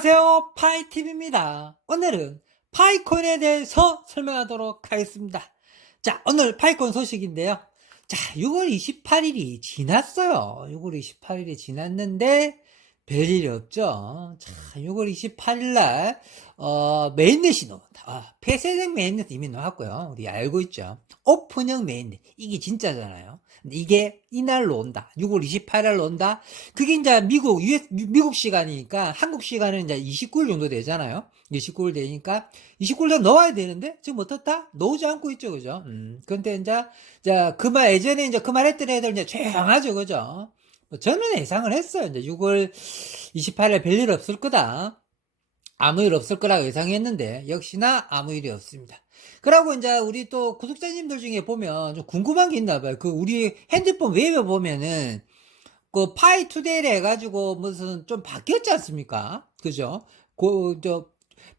안녕하세요. 파이팁입니다. 오늘은 파이콘에 대해서 설명하도록 하겠습니다. 자, 오늘 파이콘 소식인데요. 자, 6월 28일이 지났어요. 6월 28일이 지났는데, 별일이 없죠. 자, 6월 28일 날, 어, 메인넷이 나온다. 아, 폐쇄적 메인넷 이미 나왔고요. 우리 알고 있죠. 오픈형 메인넷. 이게 진짜잖아요. 근데 이게 이날로 온다. 6월 28일로 온다. 그게 이제 미국, US, 미국 시간이니까 한국 시간은 이제 29일 정도 되잖아요. 29일 되니까 29일 에 넣어야 되는데 지금 어떻다? 넣지 않고 있죠. 그죠? 음. 근데 이제, 자, 그 말, 예전에 이제 그 말 했던 애들 이제 조용하죠. 그죠? 뭐 저는 예상을 했어요. 이제 6월 28일에 별일 없을 거다. 아무 일 없을 거라고 예상했는데 역시나 아무 일이 없습니다. 그러고 이제 우리 또 구독자님들 중에 보면 좀 궁금한 게 있나 봐요. 그 우리 핸드폰 웹에 보면은 그 파이 투데이를 해가지고 무슨 좀 바뀌었지 않습니까? 그죠? 그, 저,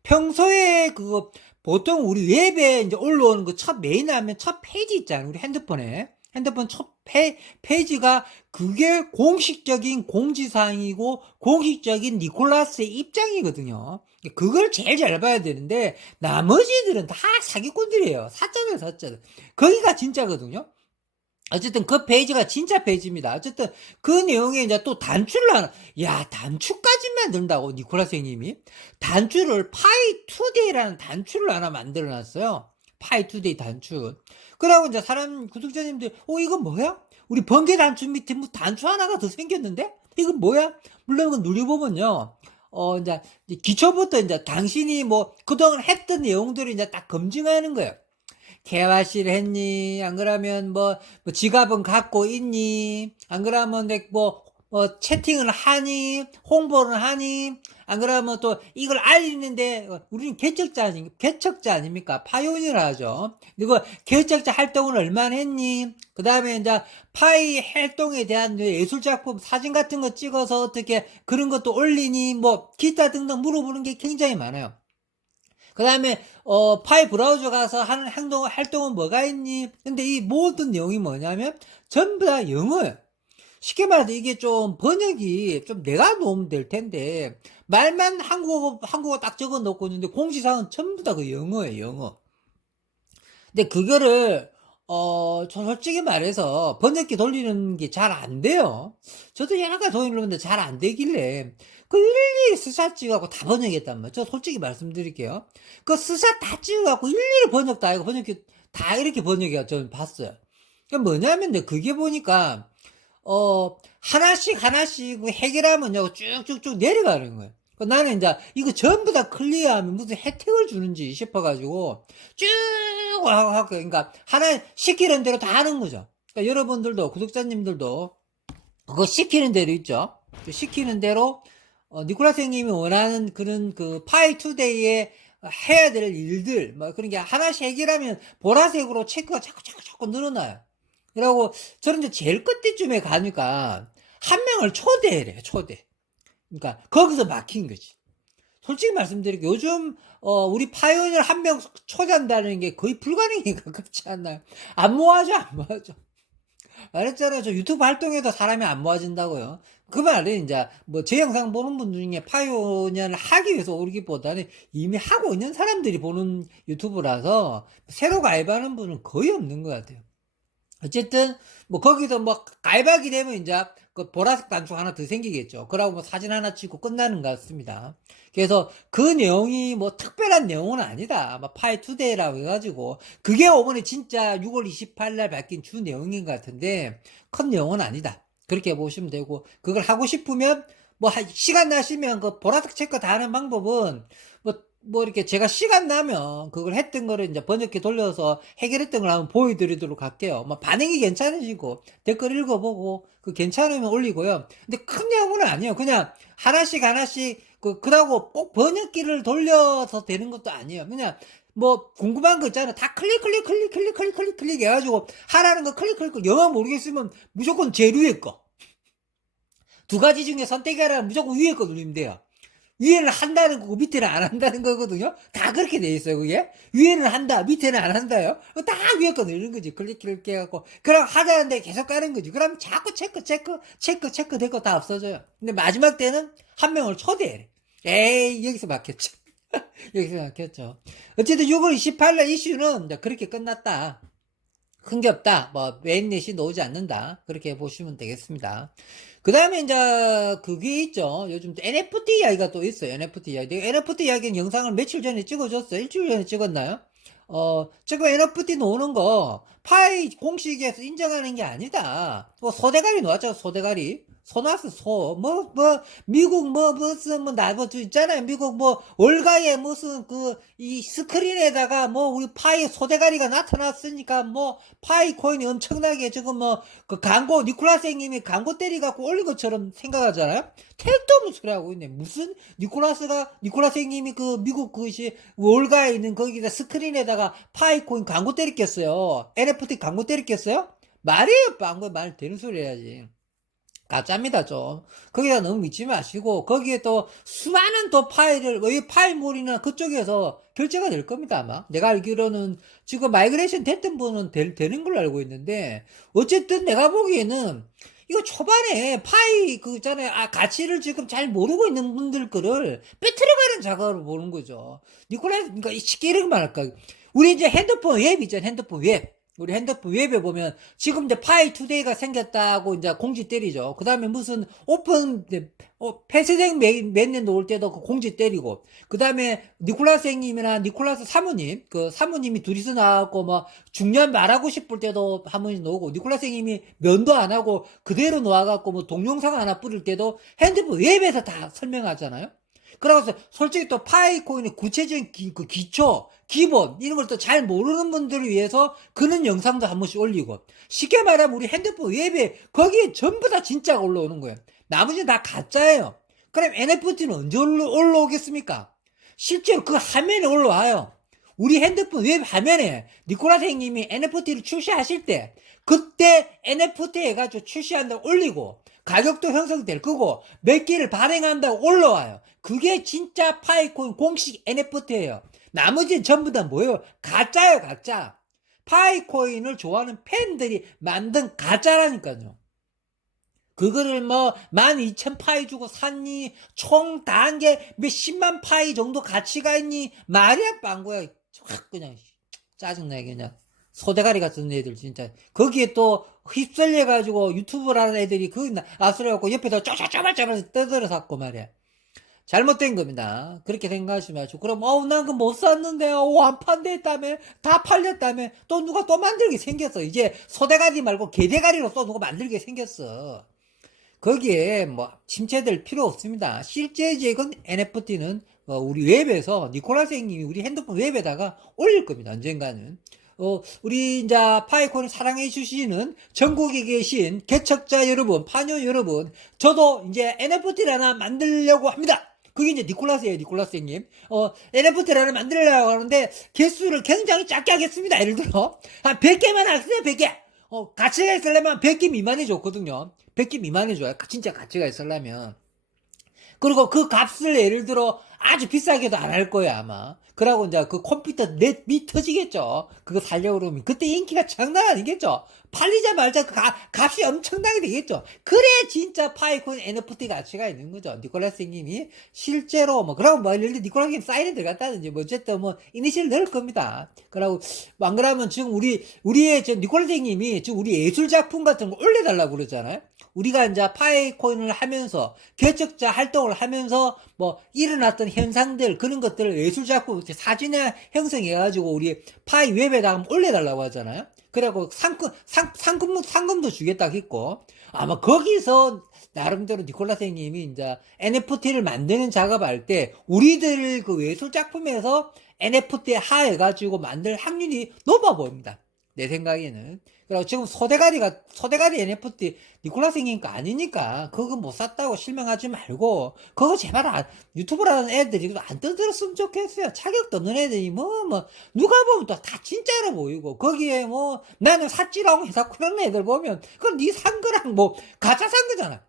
평소에 그거 보통 우리 웹에 이제 올라오는 그 첫 메인 하면 첫 페이지 있잖아요. 우리 핸드폰에. 핸드폰 첫 페, 페이지가 그게 공식적인 공지사항이고 공식적인 니콜라스의 입장이거든요. 그걸 제일 잘 봐야 되는데 나머지들은 다 사기꾼들이에요. 사짜들 사짜들. 거기가 진짜거든요. 어쨌든 그 페이지가 진짜 페이지입니다. 어쨌든 그 내용에 이제 또 단추를 하나, 야, 단추까지 만든다고, 니콜라스 형님이. 단추를 파이 투데이라는 단추를 하나 만들어 놨어요. 파이 투데이 단추. 그러고 이제 사람, 구독자님들, 어, 이거 뭐야? 우리 번개 단추 밑에 뭐 단추 하나가 더 생겼는데? 이거 뭐야? 물론 그 눌려보면요. 어, 이제, 기초부터 이제 당신이 뭐 그동안 했던 내용들을 이제 딱 검증하는 거예요. 개화실 했니? 안 그러면 뭐, 뭐 지갑은 갖고 있니? 안 그러면 뭐, 뭐 채팅을 하니? 홍보를 하니? 안 그러면 또 이걸 알리는데 우리는 개척자 아니 개척자 아닙니까? 파이오니라 하죠. 그리고 개척자 활동을 얼마나 했니? 그 다음에 이제 파이 활동에 대한 예술 작품 사진 같은 거 찍어서 어떻게 그런 것도 올리니? 뭐 기타 등등 물어보는 게 굉장히 많아요. 그 다음에, 어, 파이 브라우저 가서 하는 행동, 활동은 뭐가 있니? 근데 이 모든 내용이 뭐냐면, 전부 다 영어예요. 쉽게 말해서 이게 좀 번역이 좀 내가 도움 될 텐데, 말만 한국어, 한국어 딱 적어 놓고 있는데, 공지사항은 전부 다 그 영어예요, 영어. 근데 그거를, 어, 저 솔직히 말해서 번역기 돌리는 게 잘 안 돼요. 저도 여러 가지 돌리는데 잘 안 되길래, 그 일일이 스샷 찍어갖고 다 번역했단 말이에요. 저 솔직히 말씀드릴게요. 그 스샷 다 찍어갖고 일일이 번역 다 하고 번역기 다 이렇게 번역해가 저는 봤어요. 그 뭐냐면 그게 보니까 어 하나씩 하나씩 해결하면요 쭉쭉쭉 내려가는 거예요. 그 나는 이제 이거 전부 다 클리어하면 무슨 혜택을 주는지 싶어가지고 쭉 하고 그러니까 하나 시키는 대로 다 하는 거죠. 그러니까 여러분들도 구독자님들도 그거 시키는 대로 있죠. 그 시키는 대로 어, 니콜라스 형님이 원하는 그런 그 파이 투데이에 해야 될 일들, 뭐 그런 게 하나씩 해결하면 보라색으로 체크가 자꾸 자꾸 자꾸 늘어나요. 그리고 저는 이제 제일 끝에쯤에 가니까 한 명을 초대해래, 초대. 그러니까 거기서 막힌 거지. 솔직히 말씀드릴게요. 요즘 어, 우리 파이오니어 한 명 초대한다는 게 거의 불가능에 가깝지 않나요? 안 모아져, 안 모아져. 말했잖아요. 저 유튜브 활동에도 사람이 안 모아진다고요. 그 말은 이제 뭐 제 영상 보는 분들 중에 파이오니아를 하기 위해서 오르기보다는 이미 하고 있는 사람들이 보는 유튜브라서 새로 가입하는 분은 거의 없는 것 같아요. 어쨌든 뭐 거기서 뭐 가입하게 되면 이제 그 보라색 단추 하나 더 생기겠죠. 그러고 뭐 사진 하나 찍고 끝나는 것 같습니다. 그래서 그 내용이 뭐 특별한 내용은 아니다. 뭐 파이 투데이라고 해가지고 그게 오번에 진짜 6월 28일 날 밝힌 주 내용인 것 같은데 큰 내용은 아니다. 그렇게 보시면 되고 그걸 하고 싶으면 뭐 시간 나시면 그 보라색 체크 다 하는 방법은 뭐, 뭐 이렇게 제가 시간 나면 그걸 했던 거를 이제 번역기 돌려서 해결했던 걸 한번 보여드리도록 할게요. 뭐 반응이 괜찮으시고 댓글 읽어보고 그 괜찮으면 올리고요. 근데 큰 내용은 아니에요. 그냥 하나씩 하나씩 그 그러고 꼭 번역기를 돌려서 되는 것도 아니에요. 그냥 뭐 궁금한 거 있잖아. 다 클릭 클릭 클릭 클릭 클릭 클릭 클릭 해가지고 하라는 거 클릭 클릭 영어 모르겠으면 무조건 제일 위에 거. 두 가지 중에 선택하라면 무조건 위에 거 누르면 돼요. 위에는 한다는 거고 밑에는 안 한다는 거거든요. 다 그렇게 돼 있어요, 그게. 위에는 한다, 밑에는 안 한다요. 다 위에 거 누르는 거지. 클릭 클릭 해갖고. 그럼 하자는데 계속 가는 거지. 그럼 자꾸 체크 체크 체크 체크 될 거 다 없어져요. 근데 마지막 때는 한 명을 초대해. 에이, 여기서 막혔죠. 여기서 막혔죠. 어쨌든 6월 28일 이슈는 그렇게 끝났다. 없다. 뭐, 메인넷이 나오지 않는다. 그렇게 보시면 되겠습니다. 그 다음에 이제, 그게 있죠. 요즘 NFT 이야기가 또 있어요. NFT 이야기. NFT 이야기는 영상을 며칠 전에 찍어줬어요. 일주일 전에 찍었나요? 어, 지금 NFT 노는 거, 파이 공식에서 인정하는 게 아니다. 뭐, 소대가리 놓았죠, 소대가리. 소 나왔어, 소. 뭐, 뭐, 미국 뭐, 무슨, 뭐, 나, 뭐, 저 있잖아요. 미국 뭐, 월가에 무슨 그, 이 스크린에다가 뭐, 우리 파이 소대가리가 나타났으니까 뭐, 파이 코인이 엄청나게 지금 뭐, 그 광고, 니콜라스 형님이 광고 때리갖고 올린 것처럼 생각하잖아요? 택도 없는 소리 하고 있네. 무슨, 니콜라스가, 니콜라스 형님이 그, 미국 그것이, 월가에 있는 거기다 스크린에다가 파이 코인 광고 때렸겠어요. NFT 광고 때렸겠어요? 말이에요, 빵거 말 되는 소리 해야지. 가짜입니다, 좀. 거기다 너무 믿지 마시고, 거기에 또 수많은 또 파일을, 이 파일몰이나 그쪽에서 결제가 될 겁니다, 아마. 내가 알기로는 지금 마이그레이션 됐던 분은 될, 되는 걸로 알고 있는데, 어쨌든 내가 보기에는 이거 초반에 파이 그 있잖아요. 아, 가치를 지금 잘 모르고 있는 분들 거를 빼트려가는 작업을 보는 거죠. 니콜라이, 그러니까 쉽게 이렇게 말할까. 우리 이제 핸드폰 웹 있잖아요. 핸드폰 웹. 우리 핸드폰 웹에 보면 지금 이제 파이 투데이가 생겼다고 이제 공지 때리죠. 그 다음에 무슨 오픈 어, 폐쇄된 몇년 놓을 때도 그 공지 때리고 그 다음에 니콜라스 형님이나 니콜라스 사모님 그 사모님이 둘이서 나왔고 뭐 중년 말하고 싶을 때도 한 번씩 놓고 니콜라스 형님이 면도 안 하고 그대로 놓아갖고 뭐 동영상 하나 뿌릴 때도 핸드폰 웹에서 다 설명하잖아요. 그러고서 솔직히 또 파이코인의 구체적인 기, 그 기초, 기본 이런 걸 또 잘 모르는 분들을 위해서 그런 영상도 한 번씩 올리고 쉽게 말하면 우리 핸드폰 웹에 거기에 전부 다 진짜가 올라오는 거예요. 나머지는 다 가짜예요. 그럼 NFT는 언제 올라, 올라오겠습니까? 실제로 그 화면에 올라와요. 우리 핸드폰 웹 화면에 니콜라 선생님이 NFT를 출시하실 때 그때 NFT 해가지고 출시한다고 올리고 가격도 형성될 거고 몇 개를 발행한다고 올라와요. 그게 진짜 파이코인 공식 NFT예요. 나머지는 전부 다 뭐예요? 가짜예요, 가짜. 파이코인을 좋아하는 팬들이 만든 가짜라니까요. 그거를 뭐, 12,000파이 주고 샀니? 총게 몇십만 파이 정도 가치가 있니? 말이야, 빵거야. 확 그냥, 짜증나게 그냥. 소대가리 같은 애들 진짜 거기에 또 휩쓸려가지고 유튜브라는 애들이 그 나서려갖고 옆에서 쪼쪼쪼발쪼발 떠들어 샀고 말이야 잘못된 겁니다. 그렇게 생각하시면 마시고 그럼 어우 난 그 못 샀는데요. 완판됐다며? 다 팔렸다며? 또 누가 또 만들게 생겼어. 이제 소대가리 말고 개대가리로 또 누가 만들게 생겼어. 거기에 뭐 침체될 필요 없습니다. 실제 이건 NFT는 어, 우리 웹에서 니콜라 선생님이 우리 핸드폰 웹에다가 올릴 겁니다. 언젠가는. 어, 우리 이제 파이콘을 사랑해 주시는 전국에 계신 개척자 여러분, 파녀 여러분, 저도 이제 NFT를 하나 만들려고 합니다. 그게 이제 니콜라스예요, 니콜라스 형님. 어, NFT를 하나 만들려고 하는데 개수를 굉장히 작게 하겠습니다. 예를 들어 한 100개만 하세요, 100개. 어, 가치가 있으려면 100개 미만이 좋거든요. 100개 미만이 좋아요. 진짜 가치가 있으려면. 그리고 그 값을 예를 들어 아주 비싸게도 안 할 거야 아마. 그러고 이제 그 컴퓨터 넷미 터지겠죠. 그거 살려고 그러면 그때 인기가 장난 아니겠죠. 팔리자 말자 그 가, 값이 엄청나게 되겠죠. 그래 진짜 파이콘 NFT 가치가 있는 거죠. 니콜라스 님이 실제로 뭐 그러고 뭐 예를 들어 니콜라스 님 사인을 들어갔다든지 뭐 어쨌든 뭐 이니셜 넣을 겁니다. 그러고 안 그러면 지금 우리 우리의 저 니콜라스 님이 지금 우리 예술 작품 같은 거 올려달라고 그러잖아요. 우리가 이제 파이코인을 하면서 개척자 활동을 하면서 뭐 일어났던 현상들 그런 것들을 예술 작품 사진에 형성해 가지고 우리 파이 웹에다가 올려달라고 하잖아요. 그래갖고 상금 상 상금 상금도 주겠다고 했고 아마 거기서 나름대로 니콜라 선생님이 이제 NFT를 만드는 작업할 때 우리들 그 예술 작품에서 NFT 하해가지고 만들 확률이 높아 보입니다. 내 생각에는. 그리고 지금 소대가리가, 소대가리 NFT 니콜라스 형이니까 아니니까 그거 못 샀다고 실망하지 말고 그거 제발 안, 유튜브라는 애들이 안 떠들었으면 좋겠어요. 자격도 없는 애들이 뭐, 뭐, 누가 보면 또 다 진짜로 보이고 거기에 뭐 나는 샀지라고 해서 그런 애들 보면 그건 니산 거랑 뭐 가짜 산 거잖아.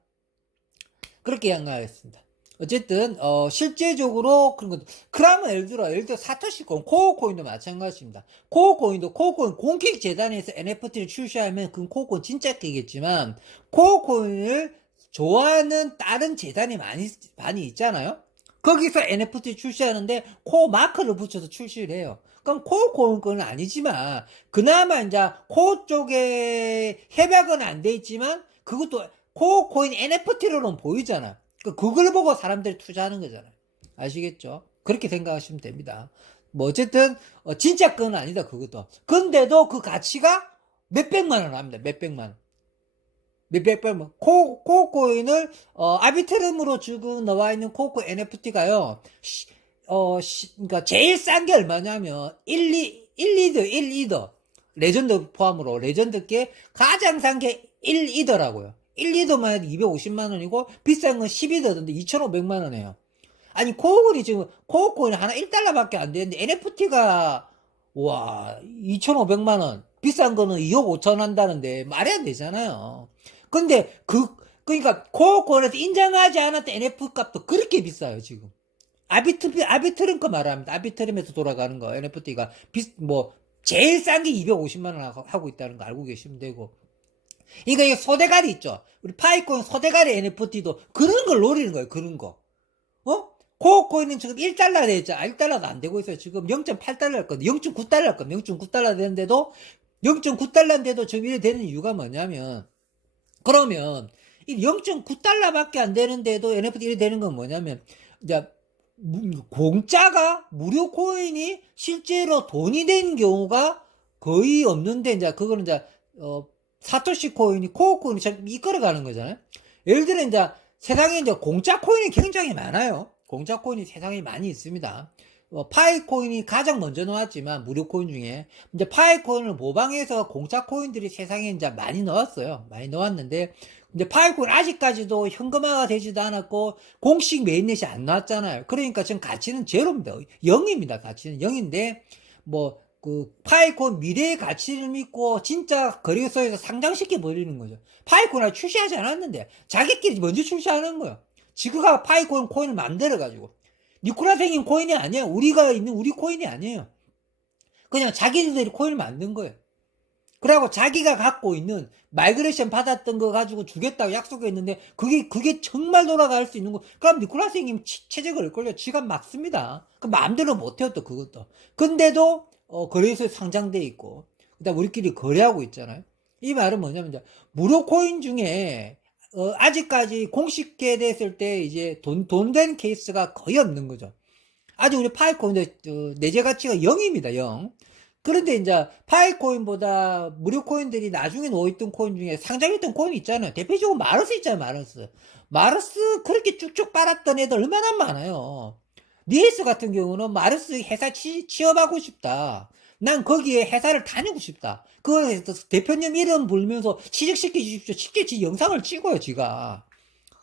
그렇게 생각하겠습니다. 어쨌든 어 실제적으로 그런 것 그러면 예를 들어 예를 들어 사토시 코인 코어 코인도 마찬가지입니다. 코어 코인도 코어 코인 공식 재단에서 NFT를 출시하면 그 코어 코인 진짜 끼겠지만 코어 코인을 좋아하는 다른 재단이 많이 많이 있잖아요. 거기서 NFT 출시하는데 코 마크를 붙여서 출시를 해요. 그럼 코 코인 건 아니지만 그나마 이제 코 쪽에 협약은 안 돼 있지만 그것도 코 코인 NFT로는 보이잖아. 그 그걸 보고 사람들이 투자하는 거잖아. 아시겠죠? 그렇게 생각하시면 됩니다. 뭐 어쨌든 어, 진짜 건 아니다 그것도. 근데도 그 가치가 몇백만 원 합니다. 몇백만 원. 몇백만 원. 코, 코 코인을 어, 아비트름으로 지금 나와 있는 코코 NFT가요. 어, 시, 그러니까 제일 싼 게 얼마냐면 1, 2, 1, 2더, 1, 2더. 레전드 포함으로 레전드께 가장 싼 게 1, 2더라고요. 1, 2더만 해도 250만 원이고 비싼 건 12더던데 2,500만 원이에요. 아니 코어이 지금 코어코인 하나 1달러밖에 안 되는데 NFT가 와 2,500만 원 비싼 거는 2억 5천 한다는데 안 되잖아요. 근데 그 그러니까 코어코인에서 인정하지 않았던 NFT 값도 그렇게 비싸요 지금. 아비트 아비트름 거 말합니다. 아비트름에서 돌아가는 거 NFT가 비 뭐 제일 싼 게 250만 원 하고 있다는 거 알고 계시면 되고. 이거 이거 소대가리 있죠. 우리 파이코인 소대가리 NFT도 그런 걸 노리는 거예요. 그런 거. 어? 코어코인은 지금 1달러 되죠. 1달러도 안 되고 있어요. 지금 0.8달러였거든. 0.9달러였거든. 0.9달러 되는데도 0.9달러인데도 지금 이래 되는 이유가 뭐냐면 그러면 이 0.9달러밖에 안 되는데도 NFT 이래 되는 건 뭐냐면 이제 무- 공짜가 무료 코인이 실제로 돈이 되는 경우가 거의 없는데 이제 그거는 이제 어 사토시 코인이 코어 코인이 참 이끌어가는 거잖아요. 예를 들어 이제 세상에 이제 공짜 코인이 굉장히 많아요. 공짜 코인이 세상에 많이 있습니다. 어, 파이 코인이 가장 먼저 나왔지만 무료 코인 중에 이제 파이 코인을 모방해서 공짜 코인들이 세상에 이제 많이 나왔어요. 많이 나왔는데 이제 파이 코인 아직까지도 현금화가 되지도 않았고 공식 메인넷이 안 나왔잖아요. 그러니까 지금 가치는 제로입니다. 0입니다. 가치는 0인데 뭐 그 파이콘 미래의 가치를 믿고 진짜 거래 소에서 상장시켜 버리는 거죠. 파이콘을 출시하지 않았는데 자기끼리 먼저 출시하는 거예요. 지그가 파이콘 코인을 만들어 가지고 니코라 생긴 코인이 아니에요. 우리가 있는 우리 코인이 아니에요. 그냥 자기들이 코인을 만든 거예요. 그러고 자기가 갖고 있는 마이그레이션 받았던 거 가지고 주겠다고 약속했는데 그게 그게 정말 돌아갈 수 있는 거. 그럼 니콜라 선생님 체제 걸걸요. 지가 막습니다. 그 마음대로 못해요 또 그것도. 근데도 어, 거래소에 상장돼 있고 그다음 우리끼리 거래하고 있잖아요. 이 말은 뭐냐면 무료 코인 중에 어, 아직까지 공식화됐을 때 이제 돈 돈 된 케이스가 거의 없는 거죠. 아직 우리 파이코인의 어, 내재 가치가 0입니다. 0. 그런데 이제 파이코인보다 무료 코인들이 나중에 놓여있던 코인 중에 상장했던 코인이 있잖아요. 대표적으로 마르스 있잖아요. 마르스. 마르스 그렇게 쭉쭉 빨았던 애들 얼마나 많아요. 니에스 같은 경우는 마르스 회사 취, 취업하고 싶다. 난 거기에 회사를 다니고 싶다. 그 대표님 이름 불면서 취직시켜 주십시오. 쉽게 지 영상을 찍어요, 지가.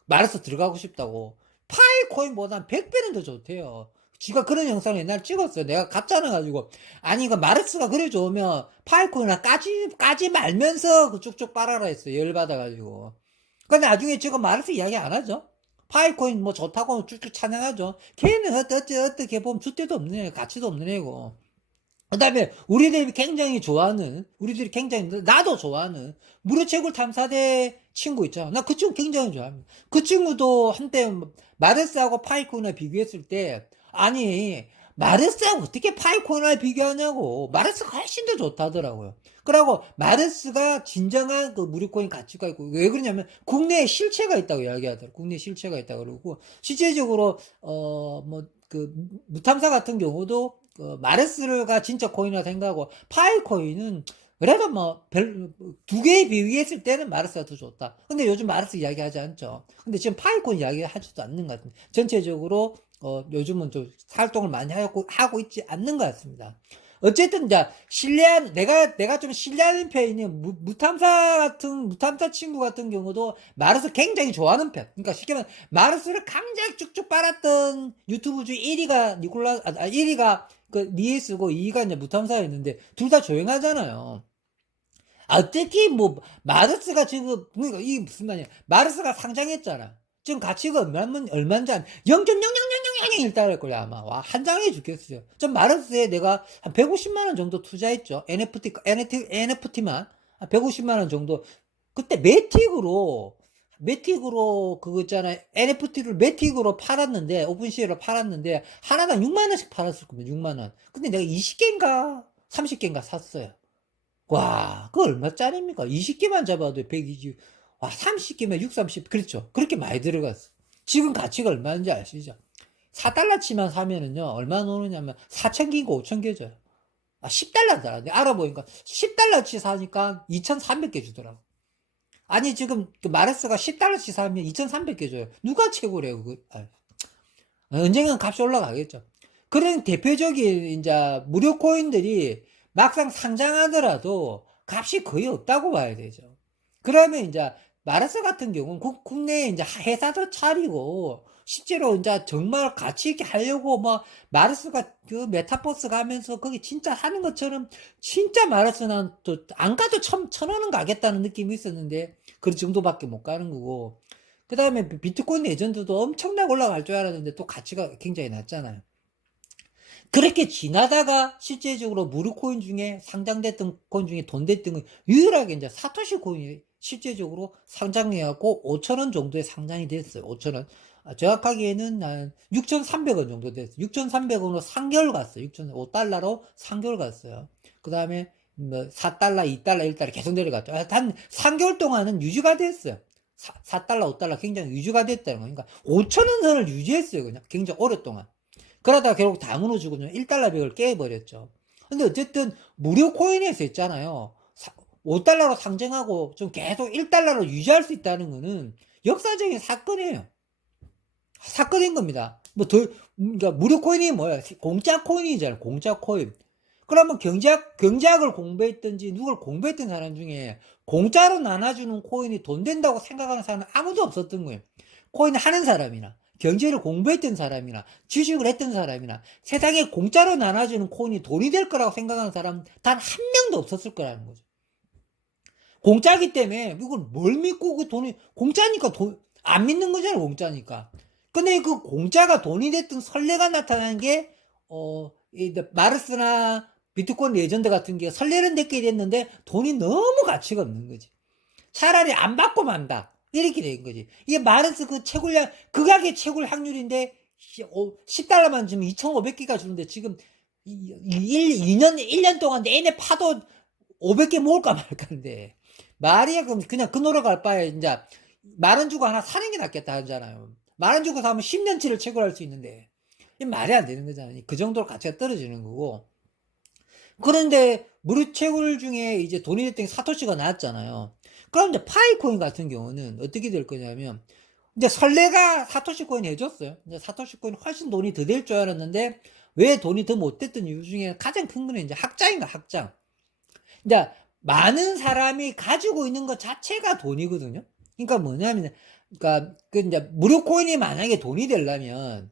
마르스 들어가고 싶다고. 파이코인보단 100배는 더 좋대요. 지가 그런 영상을 옛날 찍었어요. 내가 갔잖아 가지고. 아니, 이거 마르스가 그래 좋으면 파이코인을 까지, 까지 말면서 그 쭉쭉 빨아라 했어요. 열받아 가지고. 근데 나중에 지금 마르스 이야기 안 하죠? 파이코인 뭐 좋다고 쭉쭉 찬양하죠. 걔는 어떻게, 어떻게 보면 주대도 없는 애, 가치도 없는 애고. 그 다음에 우리들이 굉장히 좋아하는, 우리들이 굉장히, 나도 좋아하는 무료채굴 탐사대 친구 있잖아. 나 그 친구 굉장히 좋아합니다. 그 친구도 한때 마르스하고 파이코인을 비교했을 때, 아니, 마르스하고 어떻게 파이코인을 비교하냐고. 마르스가 훨씬 더 좋다더라고요. 그러고 마르스가 진정한 그 무료코인 가치가 있고 왜 그러냐면 국내에 실체가 있다고 이야기하더라고. 국내 실체가 있다고 그러고 실제적으로 어 뭐 그 무탐사 같은 경우도 그 마르스가 진짜 코인이라 생각하고 파이코인은 그래도 뭐 별 두 개에 비교했을 때는 마르스가 더 좋다. 근데 요즘 마르스 이야기 하지 않죠. 근데 지금 파이코인 이야기 하지도 않는 것 같은데 전체적으로 어 요즘은 좀 활동을 많이 하고 하고 있지 않는 것 같습니다. 어쨌든 이제 신뢰한 내가 내가 좀 신뢰하는 편이는 무, 무탐사 같은 무탐사 친구 같은 경우도 마르스 굉장히 좋아하는 편. 그러니까 쉽게 말하면 마르스를 강장 쭉쭉 빨았던 유튜브 중 1위가 니콜라 아 1위가 그 니에스고 2위가 이제 무탐사였는데 둘 다 조용하잖아요. 아, 어떻게 뭐 마르스가 지금 그러니까 이게 무슨 말이야? 마르스가 상장했잖아. 지금 가치가 얼마면 얼마인지 한 0.0000001달러일 거야 아마 와 한장해 죽겠어요. 좀 마르스에 내가 한 150만 원 정도 투자했죠. NFT NFT NFT만 한 150만 원 정도 그때 매틱으로 매틱으로 그거 있잖아요. NFT를 매틱으로 팔았는데 오픈시에로 팔았는데 하나당 6만 원씩 팔았을 겁니다. 6만 원. 근데 내가 20개인가 30개인가 샀어요. 와, 그거 얼마짜리입니까? 20개만 잡아도 120. 와, 30개면 6, 30. 그렇죠. 그렇게 많이 들어갔어. 지금 가치가 얼마인지 아시죠? 4달러치만 사면은요, 얼마 노느냐면 4,000개인가 5,000개죠. 아, 10달러더라. 알아보니까 10달러치 사니까 2,300개 주더라고. 아니, 지금 그 마레스가 10달러치 사면 2,300개 줘요. 누가 최고래요, 그거? 아유. 언젠간 값이 올라가겠죠. 그런 대표적인 이제 무료 코인들이 막상 상장하더라도 값이 거의 없다고 봐야 되죠. 그러면 이제 마르스 같은 경우는 국- 국내에 이제 회사도 차리고 실제로 이제 정말 가치 있게 하려고 뭐 마르스가 그 메타버스 가면서 거기 진짜 하는 것처럼 진짜 마르스는 또 안 가도 천, 천 원은 가겠다는 느낌이 있었는데 그 정도밖에 못 가는 거고 그 다음에 비트코인 레전드도 엄청나게 올라갈 줄 알았는데 또 가치가 굉장히 낮잖아요. 그렇게 지나다가 실제적으로 무료 코인 중에 상장됐던 코인 중에 돈 됐던 건 유일하게 이제 사토시 코인이 실제적으로 상장해갖고 5천원 정도에 상장이 됐어요. 5천원. 아, 정확하게는 한 6,300원 정도 됐어요. 6,300원으로 3개월 갔어요. 6,5달러로 3개월 갔어요. 그 다음에 뭐 4달러, 2달러, 1달러 계속 내려갔죠. 아, 단 3개월 동안은 유지가 됐어요. 4, 달러 5달러 굉장히 유지가 됐다는 거니까 5천원 선을 유지했어요. 그냥 굉장히 오랫동안. 그러다가 결국 다 무너지고 1달러 벽을 깨버렸죠. 근데 어쨌든 무료 코인에서 있잖아요. 5달러로 상정하고 좀 계속 1달러로 유지할 수 있다는 거는 역사적인 사건이에요. 사건인 겁니다. 뭐 더, 그러니까 무료 코인이 뭐야? 공짜 코인이잖아요. 공짜 코인. 그러면 경제학, 경제학을 공부했든지 누굴 공부했던 사람 중에 공짜로 나눠주는 코인이 돈 된다고 생각하는 사람은 아무도 없었던 거예요. 코인 하는 사람이나 경제를 공부했던 사람이나 주식을 했던 사람이나 세상에 공짜로 나눠주는 코인이 돈이 될 거라고 생각하는 사람 단 한 명도 없었을 거라는 거죠. 공짜기 때문에 이걸 뭘 믿고 그 돈이 공짜니까 돈 안 믿는 거잖아요. 공짜니까. 근데 그 공짜가 돈이 됐던 설레가 나타나는 게 어, 이 마르스나 비트코인 레전드 같은 게 설레는 데게 됐는데 돈이 너무 가치가 없는 거지. 차라리 안 받고 만다. 이렇게 된 거지. 이게 마르스 그 채굴량, 극악의 채굴 확률인데, 10달러만 주면 2,500개가 주는데, 지금, 1, 2년, 1년 동안 내내 파도 500개 모을까 말까인데. 말이야, 그럼 그냥 그 노래 갈 바에, 이제, 만원 주고 하나 사는 게 낫겠다 하잖아요. 만원 주고 사면 10년치를 채굴할 수 있는데, 이 말이 안 되는 거잖아요. 그 정도로 가치가 떨어지는 거고. 그런데, 무료 채굴 중에 이제 돈이 됐던 게 사토시가 나왔잖아요. 그럼 이제 파이코인 같은 경우는 어떻게 될 거냐면 이제 설레가 사토시 코인 해줬어요. 이제 사토시 코인 훨씬 돈이 더 될 줄 알았는데 왜 돈이 더 못 됐던 이유 중에 가장 큰 거는 이제 학장인가 학장. 이제 많은 사람이 가지고 있는 것 자체가 돈이거든요. 그러니까 뭐냐면 그러니까 그 이제 무료 코인이 만약에 돈이 되려면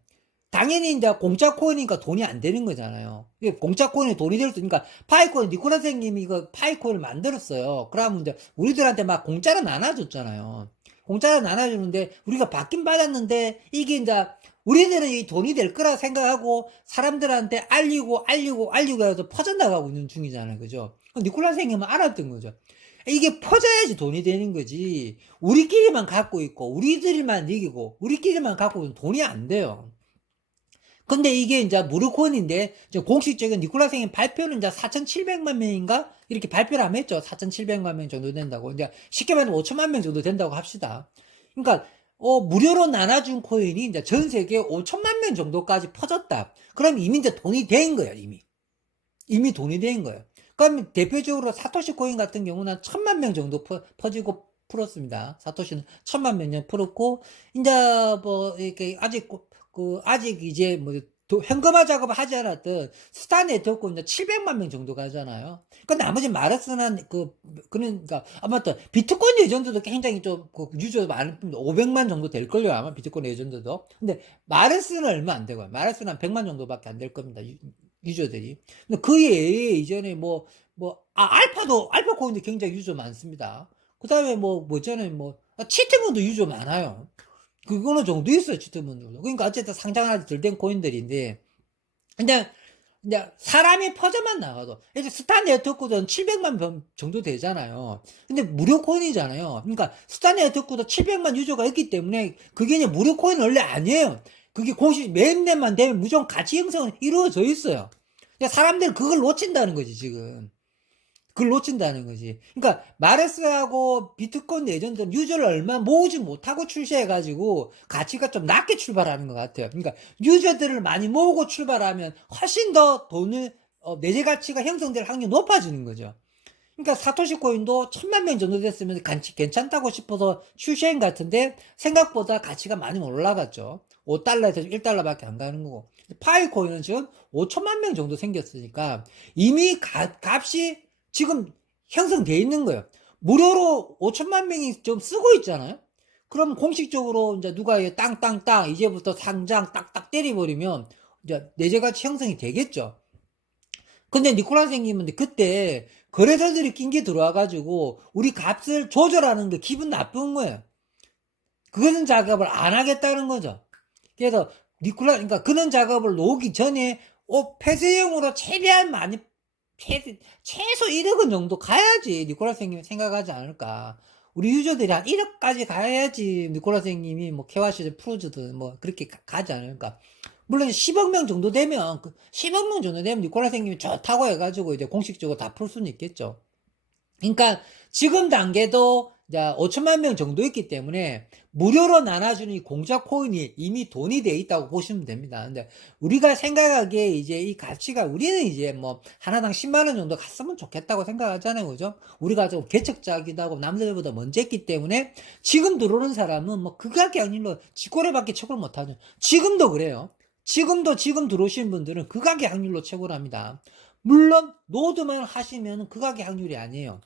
당연히 이제 공짜 코인이니까 돈이 안 되는 거잖아요. 공짜 코인이 돈이 될 수, 그러니까 파이코인, 니코라 선생님이 이거 파이코인을 만들었어요. 그러면 이제 우리들한테 막 공짜로 나눠줬잖아요. 공짜로 나눠주는데 우리가 받긴 받았는데 이게 이제 우리들은 이 돈이 될 거라 생각하고 사람들한테 알리고 알리고 알리고 해서 퍼져나가고 있는 중이잖아요. 그죠? 니콜라 선생님은 알았던 거죠. 이게 퍼져야지 돈이 되는 거지. 우리끼리만 갖고 있고, 우리들만 이기고, 우리끼리만 갖고 있는 돈이 안 돼요. 근데 이게 이제 무료코인인데 공식적인 니콜라 생님 발표는 이제 4,700만 명인가 이렇게 발표를 하면 했죠. 4,700만 명 정도 된다고 이제 쉽게 말하면 5천만 명 정도 된다고 합시다. 그러니까 어, 무료로 나눠준 코인이 이제 전 세계 5천만 명 정도까지 퍼졌다. 그럼 이미 이제 돈이 된 거예요. 이미 이미 돈이 된 거예요. 그럼 대표적으로 사토시 코인 같은 경우는 천만 명 정도 퍼, 퍼지고 풀었습니다. 사토시는 천만 명 풀었고 이제 뭐 이렇게 아직 그 아직 이제 뭐 현금화 작업을 하지 않았던 스타 네트워크 이제 700만 명 정도 가잖아요. 그 나머지 마르스는 그 그러니까 아마 또 비트코인 예전도도 굉장히 좀 그 유저 많은 500만 정도 될 걸요 아마 비트코인 예전도도. 근데 마르스는 얼마 안 되고요. 마르스는 한 100만 정도밖에 안 될 겁니다. 유, 유저들이. 근데 그 외에 이전에 뭐 뭐 아 알파도 알파 코인도 굉장히 유저 많습니다. 그 다음에 뭐 뭐잖아요 뭐 아, 치트문도 유저 많아요. 그거는 정도 있어요, 치트문도. 그러니까 어쨌든 상장하지 덜된 코인들인데. 근데, 이제 사람이 퍼져만 나가도 이제 스탄 네트워크도 700만 번 정도 되잖아요. 근데 무료 코인이잖아요. 그러니까 스탄 네트워크도 700만 유저가 있기 때문에 그게 이제 무료 코인 원래 아니에요. 그게 공식 매입넷만 되면 무조건 가치 형성은 이루어져 있어요. 사람들은 그걸 놓친다는 거지 지금. 그걸 놓친다는 거지. 그러니까 마레스하고 비트코인 레전드는 유저를 얼마 모으지 못하고 출시해가지고 가치가 좀 낮게 출발하는 것 같아요. 그러니까 유저들을 많이 모으고 출발하면 훨씬 더 돈을 어, 내재 가치가 형성될 확률이 높아지는 거죠. 그러니까 사토시 코인도 천만 명 정도 됐으면 괜찮다고 싶어서 것 같은데 생각보다 가치가 많이 올라갔죠. 5달러에서 1달러밖에 안 가는 거고. 파이 코인은 지금 5천만 명 정도 생겼으니까 이미 가- 값이 지금 형성돼 있는 거예요. 무료로 5천만 명이 좀 쓰고 있잖아요. 그럼 공식적으로 이제 누가 땅땅땅 이제부터 상장 딱딱 때려버리면 이제 내재 가치 형성이 되겠죠. 근데 니콜라 생님은 그때 거래소들이 낀게 들어와가지고 우리 값을 조절하는 게 기분 나쁜 거예요. 그런 작업을 안 하겠다는 거죠. 그래서 니콜라, 그러니까 그런 작업을 놓기 전에 어, 폐쇄형으로 최대한 많이 최, 최소 1억은 정도 가야지 니콜라 선생님이 생각하지 않을까. 우리 유저들이 한 1억까지 가야지 니콜라 선생님이 뭐 케와시드 프로즈든 뭐 그렇게 가, 가지 않을까. 물론 10억 명 정도 되면 그 10억 명 정도 되면 니콜라 선생님이 좋다고 해가지고 이제 공식적으로 다 풀 수는 있겠죠. 그러니까 지금 단계도 이제 5천만 명 정도 있기 때문에 무료로 나눠주는 이 공짜 코인이 이미 돈이 돼 있다고 보시면 됩니다. 근데 우리가 생각하기에 이제 이 가치가 우리는 이제 뭐 하나당 10만 원 정도 갔으면 좋겠다고 생각하잖아요. 그죠? 우리가 좀 하고 남들보다 먼저 했기 때문에 지금 들어오는 사람은 뭐 그가게 확률로 직거래밖에 최고를 못하죠. 지금도 그래요. 지금도 지금 들어오신 분들은 그가게 확률로 최고를 합니다. 물론 노드만 하시면 그가게 확률이 아니에요.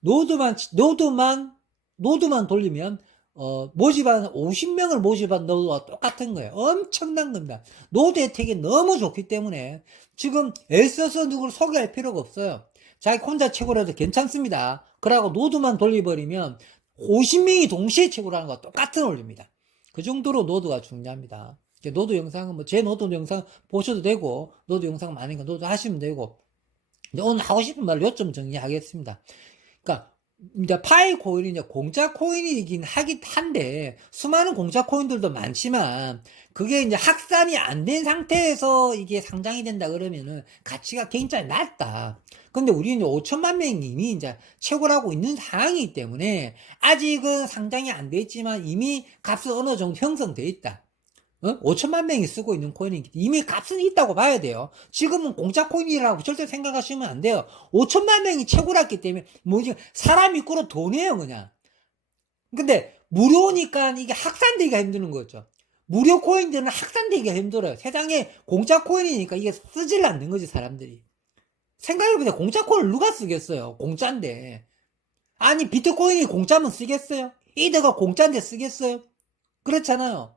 노드만 노드만 노드만 돌리면 어, 모집한 50명을 모집한 노드와 똑같은 거예요. 엄청난 겁니다. 노드 혜택이 너무 좋기 때문에 지금 애써서 누구를 소개할 필요가 없어요. 자기 혼자 최고라도 괜찮습니다. 그러고 노드만 돌려버리면 50명이 동시에 하는 거와 똑같은 원리입니다. 그 정도로 노드가 중요합니다. 이제 노드 영상은 뭐 제 노드 영상 보셔도 되고 노드 영상 많으니까 노드 하시면 되고 이제 오늘 하고 싶은 말을 요점 정리하겠습니다. 그러니까 이제 파이 코인이 이제 공짜 코인이긴 하긴 한데 수많은 공짜 코인들도 많지만 그게 이제 확산이 안 된 상태에서 이게 상장이 된다 그러면은 가치가 굉장히 낮다. 근데 우리는 5천만 명이 이미 이제 채굴하고 있는 상황이기 때문에 아직은 상장이 안 돼 있지만 이미 값은 어느 정도 형성돼 있다. 어? 5천만 명이 쓰고 있는 코인이기 때문에 이미 값은 있다고 봐야 돼요. 지금은 공짜 코인이라고 절대 생각하시면 안 돼요. 5천만 명이 채굴했기 때문에 뭐지 사람이 꾸러 돈이에요 그냥. 근데 무료니까 이게 확산되기가 힘드는 거죠. 무료 코인들은 확산되기가 힘들어요. 세상에 공짜 코인이니까 이게 쓰질 않는 거지 사람들이. 생각해보세요. 공짜 코인을 누가 쓰겠어요? 공짜인데. 아니 비트코인이 공짜면 쓰겠어요? 이드가 공짜인데 쓰겠어요? 그렇잖아요.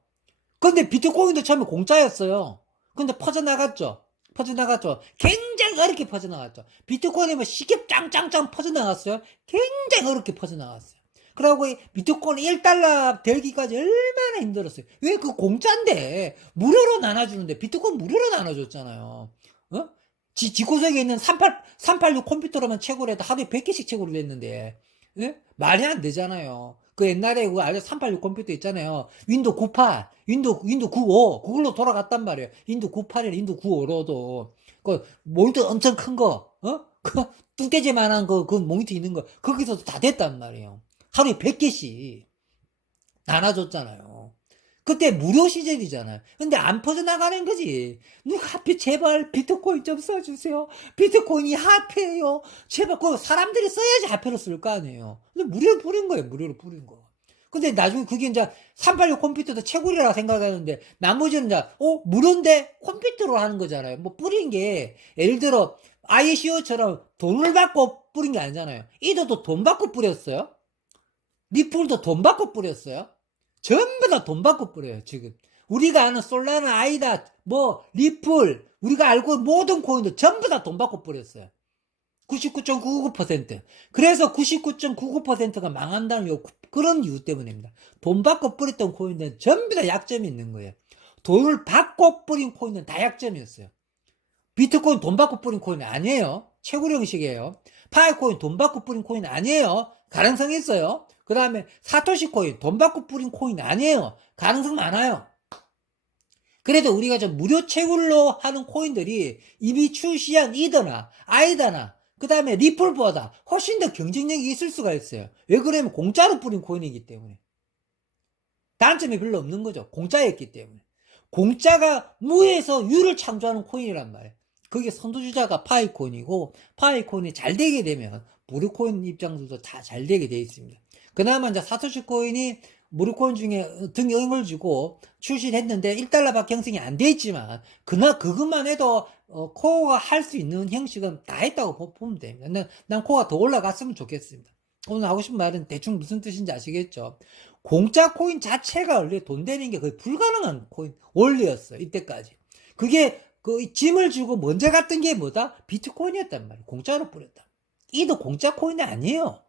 근데 비트코인도 처음에 공짜였어요. 근데 퍼져나갔죠. 퍼져나갔죠. 굉장히 어렵게 퍼져나갔죠. 비트코인이 뭐 쉽게 짱짱짱 퍼져나갔어요. 굉장히 어렵게 퍼져나갔어요. 그러고 이 비트코인 1달러 되기까지 얼마나 힘들었어요. 왜 그 공짜인데 무료로 나눠주는데 비트코인 무료로 나눠줬잖아요. 어? 지, 지구석에 있는 38, 386 컴퓨터로만 채굴 해도 하루에 100개씩 채굴을 했는데 예? 말이 안 되잖아요. 그 옛날에 그 아주 386 컴퓨터 있잖아요. 윈도우 98, 윈도우, 윈도우 95, 그걸로 돌아갔단 말이에요. 윈도우 98이나 윈도우 95로도. 그, 모니터 엄청 큰 거, 어? 그, 뚱개지만한 그, 그 모니터 있는 거, 거기서도 다 됐단 말이에요. 하루에 100개씩 나눠줬잖아요. 그때 무료 시절이잖아요. 근데 안 퍼져나가는 거지. 누가 하필 제발 비트코인 좀 써주세요. 비트코인이 하필이에요. 제발 그 사람들이 써야지 하필로 쓸 거 아니에요. 근데 무료로 뿌린 거예요. 무료로 뿌린 거. 근데 나중에 그게 이제 386 컴퓨터도 채굴이라고 생각하는데 나머지는 이제 어 무료인데 컴퓨터로 하는 거잖아요. 뭐 뿌린 게 예를 들어 ICO처럼 돈을 받고 뿌린 게 아니잖아요. 이도도 돈 받고 뿌렸어요. 리플도 돈 받고 뿌렸어요. 전부 다 돈 받고 뿌려요, 지금. 우리가 아는 솔라나, 아이다, 뭐, 리플, 우리가 알고 모든 코인도 전부 다 돈 받고 뿌렸어요. 99.99%. 그래서 99.99%가 망한다는 요, 그런 이유 때문입니다. 돈 받고 뿌렸던 코인들은 전부 다 약점이 있는 거예요. 돈을 받고 뿌린 코인은 다 약점이었어요. 비트코인 돈 받고 뿌린 코인 아니에요. 채굴 형식이에요. 파이코인 돈 받고 뿌린 코인 아니에요. 가능성이 있어요. 그 다음에 사토시 코인 돈 받고 뿌린 코인 아니에요. 가능성 많아요. 그래도 우리가 좀 무료 채굴로 하는 코인들이 이미 출시한 이더나 아이다나 그 다음에 리플보다 훨씬 더 경쟁력이 있을 수가 있어요. 왜 그러면 공짜로 뿌린 코인이기 때문에. 단점이 별로 없는 거죠. 공짜였기 때문에. 공짜가 무에서 유를 창조하는 코인이란 말이에요. 그게 선두주자가 파이코인이고 파이코인이 잘 되게 되면 무료코인 입장들도 다 잘 되게 돼 있습니다. 그나마 이제 사토시 코인이 무료코인 중에 등용을 주고 출시를 했는데 1달러밖에 형성이 안 돼 있지만 그나 그것만 해도 어, 코어가 할 수 있는 형식은 다 했다고 보- 보면 됩니다. 난, 난 코어가 더 올라갔으면 좋겠습니다. 오늘 하고 싶은 말은 대충 무슨 뜻인지 아시겠죠? 공짜 코인 자체가 원래 돈 되는 게 거의 불가능한 코인 원리였어요. 이때까지. 그게 그 짐을 주고 먼저 갔던 게 뭐다? 비트코인이었단 말이에요. 공짜로 뿌렸다. 이도 공짜 코인이 아니에요.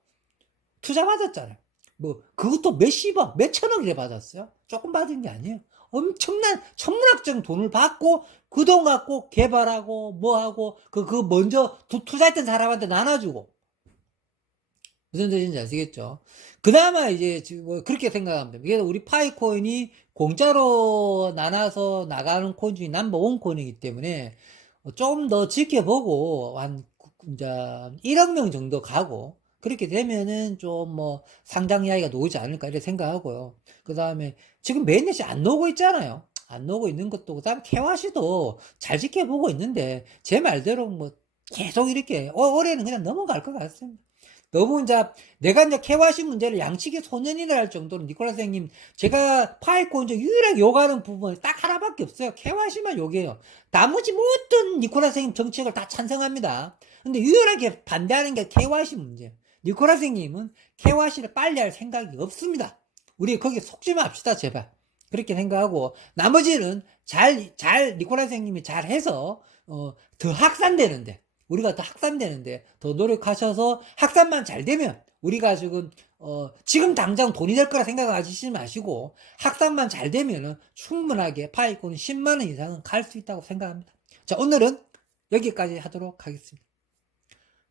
투자 받았잖아요. 뭐 그것도 몇십억, 몇천억이래 받았어요. 조금 받은 게 아니에요. 엄청난 천문학적 돈을 받고 그 돈 갖고 개발하고 뭐하고 그, 그 먼저 투, 투자했던 사람한테 나눠주고 무슨 뜻인지 아시겠죠? 그나마 이제 뭐 그렇게 생각하면 됩니다. 그래서 우리 파이코인이 공짜로 나눠서 나가는 코인 중에 넘버 원 코인이기 때문에 좀 더 지켜보고 한 이제 1억 명 정도 가고 그렇게 되면은 좀 뭐 상장 이야기가 나오지 않을까 이렇게 생각하고요. 그 다음에 지금 메인넷이 안 나오고 있잖아요. 안 나오고 있는 것도 그다음 케와시도 잘 지켜보고 있는데 제 말대로 뭐 계속 이렇게 어, 올해는 그냥 넘어갈 것 같습니다. 너무 이제 내가 이제 케와시 문제를 양측의 소년이라 할 정도로 니콜라 선생님 제가 파이코 이제 유일하게 욕하는 부분이 딱 하나밖에 없어요. 케와시만 욕해요. 나머지 모든 니콜라 선생님 정책을 다 찬성합니다. 근데 유일하게 반대하는 게 케와시 문제. 니콜라 선생님은 케와시를 빨리 할 생각이 없습니다. 우리 거기에 속지 맙시다 제발. 그렇게 생각하고 나머지는 잘 잘 니콜라 선생님이 잘 해서 어, 더 확산되는데 우리가 더 확산되는데 더 노력하셔서 확산만 잘 되면 우리가 지금 어, 지금 당장 돈이 될 거라 생각하시지 마시고 확산만 잘 되면은 충분하게 파이콘 10만 원 이상은 갈 수 있다고 생각합니다. 자 오늘은 여기까지 하도록 하겠습니다.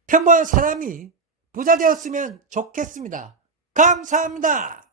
평범한 사람이 부자 되었으면 좋겠습니다. 감사합니다.